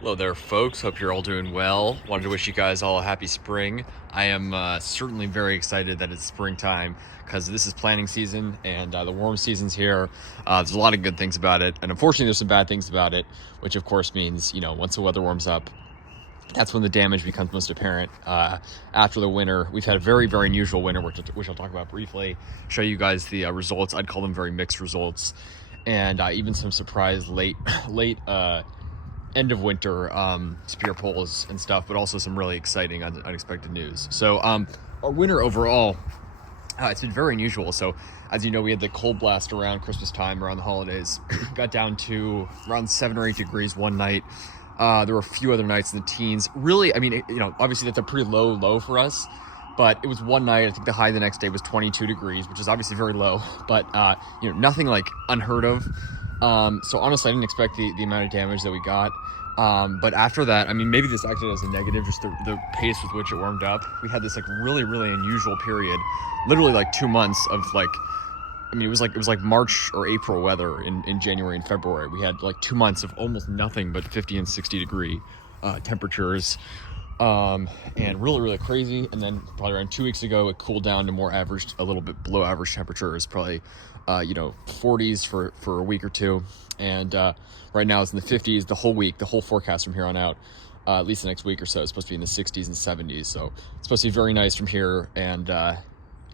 Hello there, folks. Hope you're all doing well. Wanted to wish you guys all a happy spring. I am certainly very excited that it's springtime because this is planting season and the warm season's here. There's a lot of good things about it, and unfortunately, there's some bad things about it, which of course means, once the weather warms up, that's when the damage becomes most apparent. After the winter, we've had a very, very unusual winter, which I'll talk about briefly, show you guys the results. I'd call them very mixed results, and even some surprise late end of winter spear polls and stuff, but also some really exciting unexpected news. So our winter overall, it's been very unusual. So as you know, we had the cold blast around Christmas time, around the holidays. Got down to around 7 or 8 degrees one night. There were a few other nights in the teens. Really, I mean, obviously that's a pretty low for us, but it was one night. I think the high the next day was 22 degrees, which is obviously very low, but nothing like unheard of. So honestly, I didn't expect the amount of damage that we got. But after that, I mean, maybe this acted as a negative, just the pace with which it warmed up. We had this like really, really unusual period, literally like 2 months of like, I mean, it was like March or April weather in January and February. We had like 2 months of almost nothing but 50 and 60 degree temperatures, and really, really crazy. And then probably around 2 weeks ago, it cooled down to more average, a little bit below average temperatures, probably 40s for a week or two. And right now it's in the 50s the whole week. The whole forecast from here on out, at least the next week or so, is supposed to be in the 60s and 70s. So it's supposed to be very nice from here. And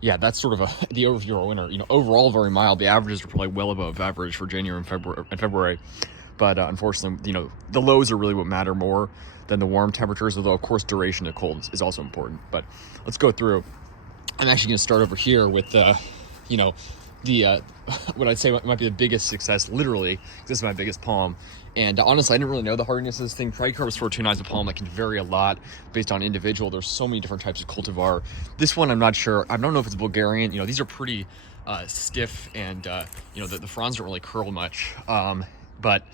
yeah, that's sort of the overview of our winter. Overall very mild. The averages are probably well above average for January and February. But unfortunately, the lows are really what matter more than the warm temperatures, although of course duration of cold is also important. But let's go through. I'm actually going to start over here with the what I'd say might be the biggest success, literally, because this is my biggest palm. And honestly, I didn't really know the hardiness of this thing. Trichorbis fortunae is a palm that can vary a lot based on individual. There's so many different types of cultivar. This one, I'm not sure. I don't know if it's Bulgarian. These are pretty stiff, and the fronds don't really curl much. But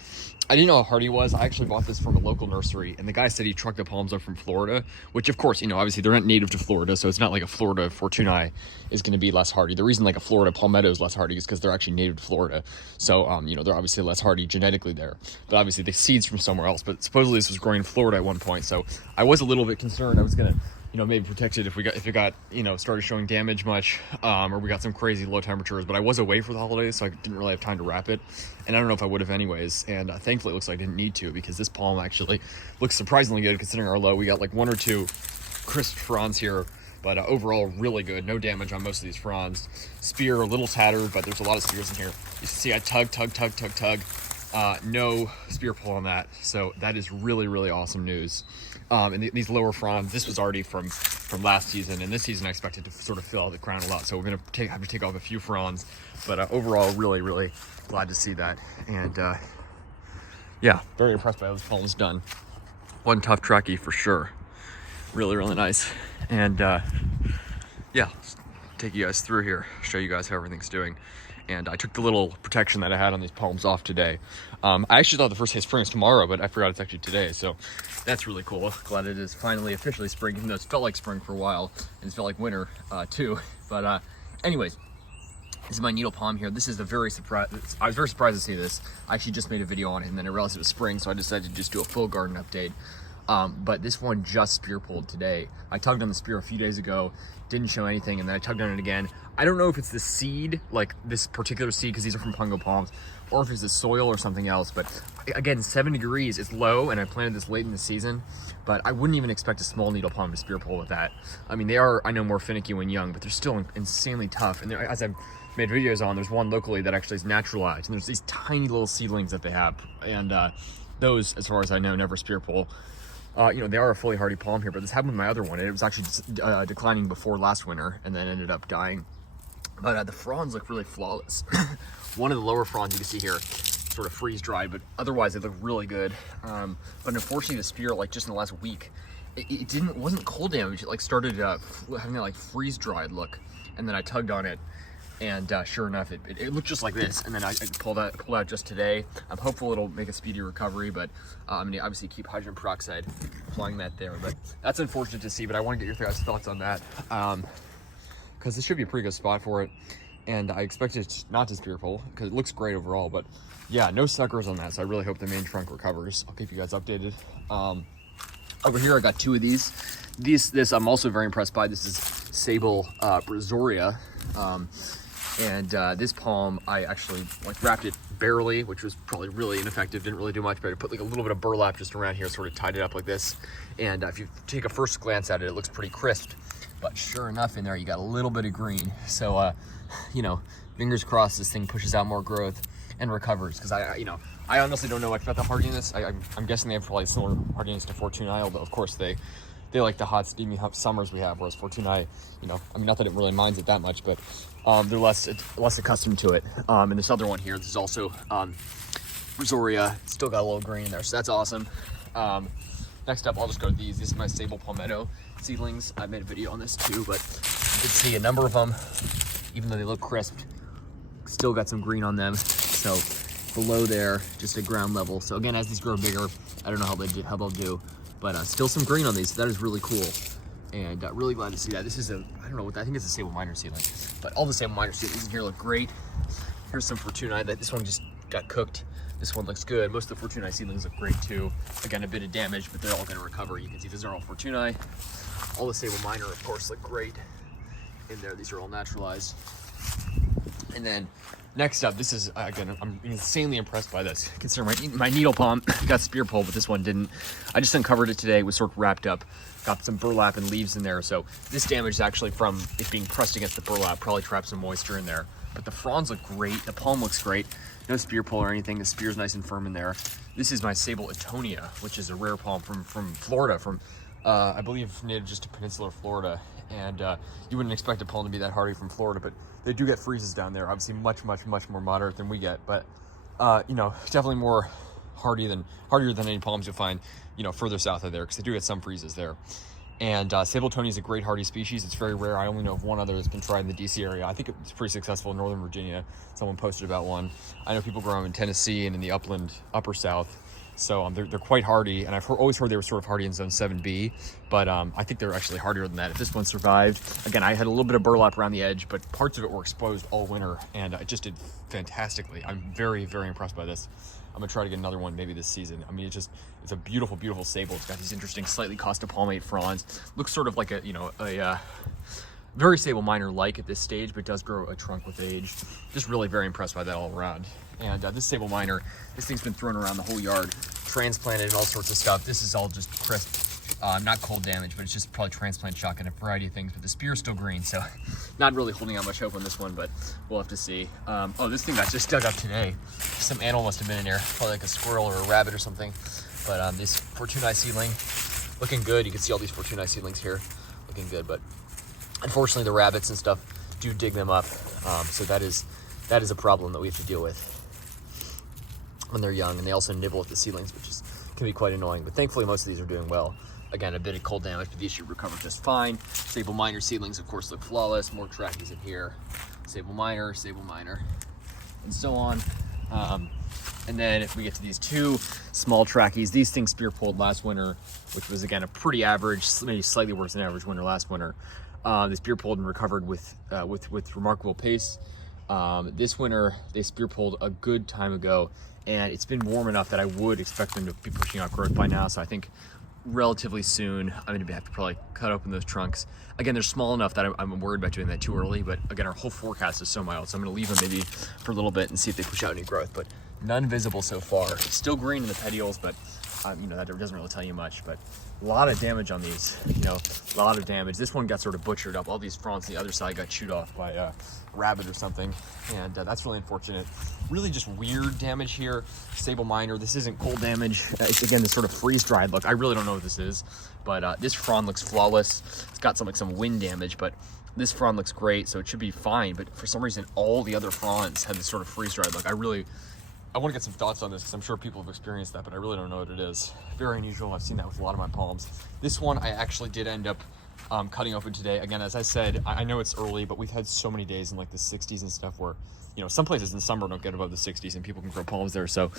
I didn't know how hard he was. I actually bought this from a local nursery, and the guy said he trucked the palms up from Florida, which of course, obviously they're not native to Florida, so it's not like a Florida Fortunae is going to be less hardy. The reason like a Florida Palmetto is less hardy is because they're actually native to Florida. So, they're obviously less hardy genetically there, but obviously the seeds from somewhere else. But supposedly this was growing in Florida at one point, so I was a little bit concerned I was going to maybe protect it if it got started showing damage much, or we got some crazy low temperatures. But I was away for the holidays, so I didn't really have time to wrap it, and I don't know if I would have anyways. And thankfully it looks like I didn't need to, because this palm actually looks surprisingly good considering our low. We got like 1 or 2 crisp fronds here, but overall really good. No damage on most of these fronds. Spear a little tattered, but there's a lot of spears in here. You see I tug. No spear pull on that, so that is really, really awesome news. And these lower fronds, this was already from last season, and this season I expected to sort of fill out the crown a lot, so we're gonna have to take off a few fronds. But overall, really, really glad to see that. And yeah, very impressed by how this palm's done. One tough Trekkie for sure. Really, really nice. And yeah, take you guys through here, show you guys how everything's doing. And I took the little protection that I had on these palms off today. I actually thought the first day of spring was tomorrow, but I forgot it's actually today. So that's really cool. Glad it is finally officially spring, even though it's felt like spring for a while, and it's felt like winter too. But anyways, this is my needle palm here. This is I was very surprised to see this. I actually just made a video on it, and then I realized it was spring, so I decided to just do a full garden update. But this one just spear pulled today. I tugged on the spear a few days ago, didn't show anything, and then I tugged on it again. I don't know if it's the seed, like this particular seed, because these are from Pungo palms, or if it's the soil or something else. But again, 7 degrees is low, and I planted this late in the season, but I wouldn't even expect a small needle palm to spear pull with that. I mean, they are, I know, more finicky when young, but they're still insanely tough. And as I've made videos on, there's one locally that actually is naturalized, and there's these tiny little seedlings that they have, and those, as far as I know, never spear pull. They are a fully hardy palm here, but this happened with my other one. It was actually declining before last winter, and then ended up dying. But the fronds look really flawless. One of the lower fronds you can see here sort of freeze dried, but otherwise they look really good. But unfortunately the spear, like just in the last week, it wasn't cold damage. It like started having that like freeze dried look, and then I tugged on it, and sure enough, it looked just like this. And then I pulled out just today. I'm hopeful it'll make a speedy recovery, but I'm gonna obviously keep hydrogen peroxide applying that there. But that's unfortunate to see, but I want to get your guys' thoughts on that, because this should be a pretty good spot for it. and I expect it not to spear pull because it looks great overall, but yeah, no suckers on that, so I really hope the main trunk recovers. I'll keep you guys updated. Over here I got 2 of these. This I'm also very impressed by. This is Sable Brazoria, and this palm I actually like wrapped it barely, which was probably really ineffective, didn't really do much, but I put like a little bit of burlap just around here, sort of tied it up like this, and if you take a first glance at it, it looks pretty crisp, but sure enough in there you got a little bit of green. So you know, fingers crossed this thing pushes out more growth and recovers, because I honestly don't know much about the hardiness. I'm guessing they have probably similar hardiness to Fortunae, although of course they like the hot steamy summers we have, whereas Fortunae, you know, I mean, not that it really minds it that much, but they're less accustomed to it. And this other one here, this is also Brazoria, still got a little green in there, so that's awesome. Next up, I'll just go to these. This is my Sable Palmetto seedlings. I made a video on this too, but you can see a number of them, even though they look crisp, still got some green on them. So below there, just at ground level. So again, as these grow bigger, I don't know how they'll do, but still some green on these. So that is really cool, and really glad to see that. This is I don't know what, I think it's a Sable Minor seedling, but all the Sable Minor seedlings in here look great. Here's some Fortunae. This one just got cooked. This one looks good. Most of the Fortunae seedlings look great too. Again, a bit of damage, but they're all going to recover. You can see these are all Fortunae. All the Sable Minor, of course, look great in there. These are all naturalized. And then next up, this is, again, I'm insanely impressed by this. Consider my needle palm got spear pulled, but this one didn't. I just uncovered it today. It was sort of wrapped up. Got some burlap and leaves in there. So this damage is actually from it being pressed against the burlap. Probably trapped some moisture in there. But the fronds look great. The palm looks great. No spear pull or anything. The spear's nice and firm in there. This is my Sable etonia, which is a rare palm from Florida, from I believe native just to peninsular Florida. And you wouldn't expect a palm to be that hardy from Florida, but they do get freezes down there. Obviously much more moderate than we get, but you know, definitely more hardier than any palms you'll find, you know, further south of there, because they do get some freezes there. And Sable etonia is a great hardy species. It's very rare. I only know of one other that's been tried in the DC area. I think it's pretty successful in Northern Virginia. Someone posted about one. I know people grow them in Tennessee and in the upland upper south. So they're quite hardy, and I've always heard they were sort of hardy in zone 7B, but I think they're actually hardier than that. If this one survived, again, I had a little bit of burlap around the edge, but parts of it were exposed all winter, and it just did fantastically. I'm very impressed by this. I'm gonna try to get another one maybe this season. I mean, it's a beautiful sable. It's got these interesting, slightly costa palmate fronds. Looks sort of like a very Sable Minor like at this stage, but does grow a trunk with age. Just really very impressed by that all around. And this Sable Minor, this thing's been thrown around the whole yard, transplanted and all sorts of stuff. This is all just crisp, not cold damage, but it's just probably transplant shock and a variety of things. But the spear's still green, so not really holding out much hope on this one, but we'll have to see. Oh, this thing got just dug up today. Some animal must have been in here, probably like a squirrel or a rabbit or something. But this Fortunae seedling, looking good. You can see all these Fortunae seedlings here, looking good. But unfortunately, the rabbits and stuff do dig them up, so that is a problem that we have to deal with when they're young, and they also nibble at the seedlings, which can be quite annoying. But thankfully, most of these are doing well. Again, a bit of cold damage, but these should recover just fine. Sable Minor seedlings, of course, look flawless. More trackies in here. Sable Minor, and so on. And then if we get to these 2 small trackies, these things spear pulled last winter, which was again a pretty average, maybe slightly worse than average winter last winter. They spear pulled and recovered with remarkable pace. This winter they spear pulled a good time ago, and it's been warm enough that I would expect them to be pushing out growth by now. So I think relatively soon I'm going to have to probably cut open those trunks. Again, they're small enough that I'm worried about doing that too early, but again, our whole forecast is so mild, so I'm going to leave them maybe for a little bit and see if they push out any growth, but none visible so far. Still green in the petioles, but you know, that doesn't really tell you much. But a lot of damage on these, you know, a lot of damage. This one got sort of butchered up. All these fronds on the other side got chewed off by a rabbit or something, and that's really unfortunate. Really just weird damage here. Sable Minor, this isn't cold damage. It's again this sort of freeze-dried look. I really don't know what this is, but this frond looks flawless. It's got some wind damage, but this frond looks great, so it should be fine. But for some reason, all the other fronds had this sort of freeze-dried look. I want to get some thoughts on this, because I'm sure people have experienced that, but I really don't know what it is. Very unusual. I've seen that with a lot of my palms. This one I actually did end up cutting open today. Again, as I said, I know it's early, but we've had so many days in like the 60s and stuff where, you know, some places in summer don't get above the 60s and people can grow palms there. So,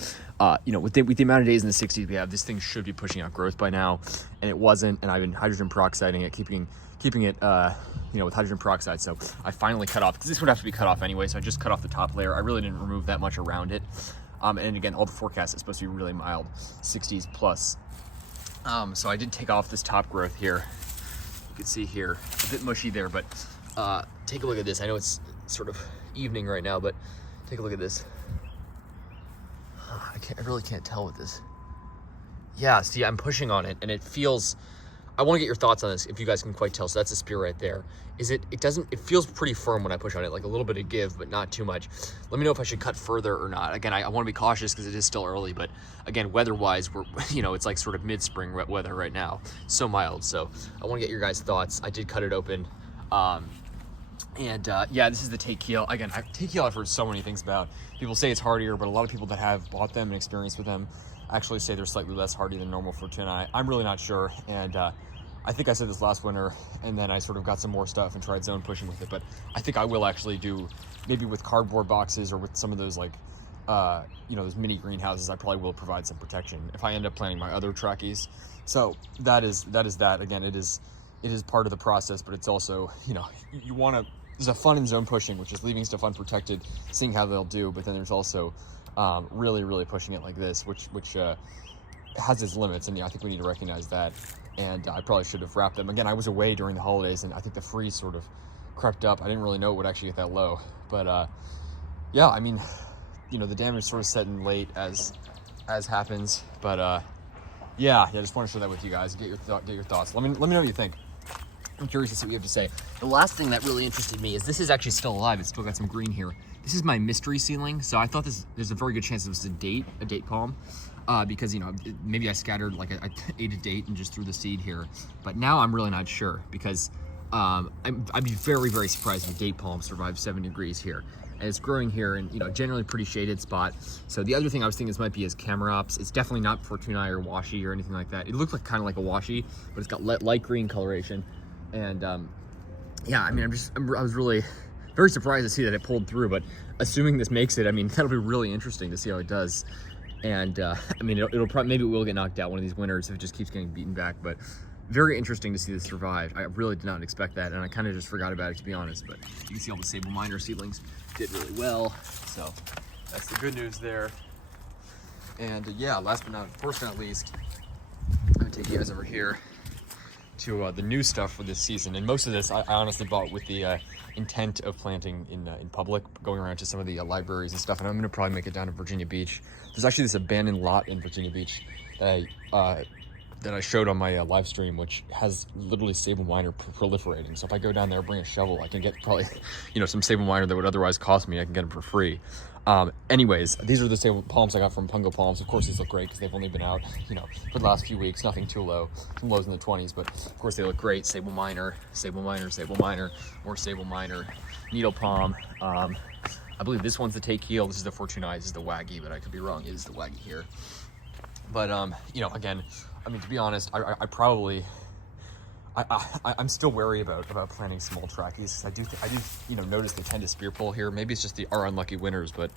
you know, with the amount of days in the 60s we have, this thing should be pushing out growth by now, and it wasn't. And I've been hydrogen peroxiding it, keeping it, you know, with hydrogen peroxide. So I finally cut off, because this would have to be cut off anyway. So I just cut off the top layer. I really didn't remove that much around it. And again, all the forecasts is supposed to be really mild, 60s plus. So I did take off this top growth here. You can see here, a bit mushy there, but take a look at this. I know it's sort of evening right now, but take a look at this. I really can't tell with this. Yeah, see, I'm pushing on it, and it feels, I want to get your thoughts on this, if you guys can quite tell. So that's a spear right there. It feels pretty firm when I push on it, like a little bit of give, but not too much. Let me know if I should cut further or not. Again, I want to be cautious because it is still early, but again, weather-wise, we're, you know, it's like sort of mid-spring weather right now. So mild, so I want to get your guys' thoughts. I did cut it open. Yeah, this is the take heel. Again, take heel I've heard so many things about. People say it's hardier, but a lot of people that have bought them and experienced with them actually say they're slightly less hardy than normal for tonai. I'm really not sure, and I think I said this last winter, and then I sort of got some more stuff and tried zone pushing with it, but I think I will actually do, maybe with cardboard boxes or with some of those, like, you know, those mini greenhouses, I probably will provide some protection if I end up planting my other trackies. So that is that. Again, it is part of the process, but it's also, you know, you want to, there's a fun in zone pushing, which is leaving stuff unprotected, seeing how they'll do, but then there's also really pushing it like this, which has its limits, and yeah, I think we need to recognize that. And I probably should have wrapped them. Again, I was away during the holidays, and I think the freeze sort of crept up. I didn't really know it would actually get that low, but yeah, I mean, you know, the damage sort of set in late as happens, but yeah, I just want to share that with you guys. Get your thoughts. Let me know what you think. I'm curious to see what you have to say. The last thing that really interested me is this is actually still alive. It's still got some green here. This is my mystery seedling, so I thought there's a very good chance it was a date palm, because, you know, maybe I scattered, like, I ate a date and just threw the seed here. But now I'm really not sure, because I'd be very surprised if a date palm survived 7 degrees here. And it's growing here in, you know, generally pretty shaded spot. So the other thing I was thinking this might be is Camarops. It's definitely not Fortunae or washi or anything like that. It looked like kind of like a washi, but it's got light green coloration. And yeah, I mean, I was really very surprised to see that it pulled through, but assuming this makes it, I mean, that'll be really interesting to see how it does. And I mean, it'll probably, maybe it will get knocked out one of these winters if it just keeps getting beaten back, but very interesting to see this survive. I really did not expect that, and I kind of just forgot about it, to be honest. But you can see all the Sable Minor seedlings did really well, so that's the good news there. And yeah, last but not least, I'm gonna take you guys over here to the new stuff for this season. And most of this I honestly bought with the intent of planting in public, going around to some of the libraries and stuff. And I'm gonna probably make it down to Virginia Beach. There's actually this abandoned lot in Virginia Beach that I showed on my live stream, which has literally Sable Minor proliferating. So if I go down there, bring a shovel, I can get probably, you know, some Sable Minor that would otherwise cost me. I can get them for free. Anyways, these are the Sable palms I got from Pungo Palms. Of course, these look great because they've only been out, you know, for the last few weeks. Nothing too low, some lows in the 20s, but of course they look great. Sable Minor, Sable Minor, Sable Minor, more Sable Minor, Needle Palm. I believe this one's the take heel. This is the Fortunae. This is the Waggy, but I could be wrong. It is the Waggy here. But you know, again, I mean, to be honest, I'm still wary about planting small trackies. I do, you know, notice they tend to spear pull here. Maybe it's just our unlucky winters, but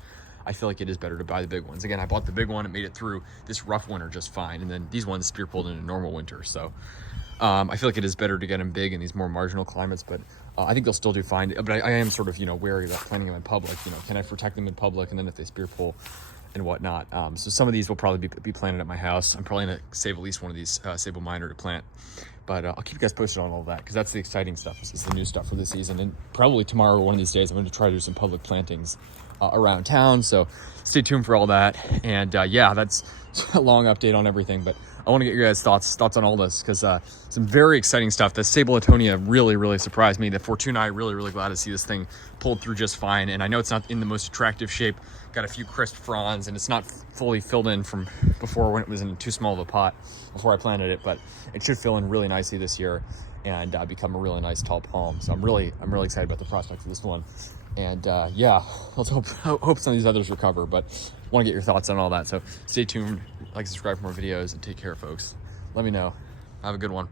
I feel like it is better to buy the big ones. Again, I bought the big one. It made it through this rough winter just fine, and then these ones spear pulled in a normal winter. So I feel like it is better to get them big in these more marginal climates, but I think they'll still do fine. But I am sort of, you know, wary about planting them in public. You know, can I protect them in public, and then if they spear pull and whatnot. So some of these will probably be planted at my house. I'm probably gonna save at least one of these Sable Minor to plant. But I'll keep you guys posted on all that, because that's the exciting stuff. This is the new stuff for this season. And probably tomorrow or one of these days, I'm going to try to do some public plantings around town. So stay tuned for all that. And yeah, that's a long update on everything. But I want to get your guys' thoughts on all this, because some very exciting stuff. The Sable etonia really surprised me. The Fortunae, really glad to see this thing pulled through just fine. And I know it's not in the most attractive shape. Got a few crisp fronds, and it's not fully filled in from before when it was in too small of a pot before I planted it, but it should fill in really nicely this year and become a really nice tall palm. So I'm really excited about the prospect for this one. And yeah, let's hope some of these others recover, but want to get your thoughts on all that. So stay tuned, like, subscribe for more videos, and take care, folks. Let me know. Have a good one.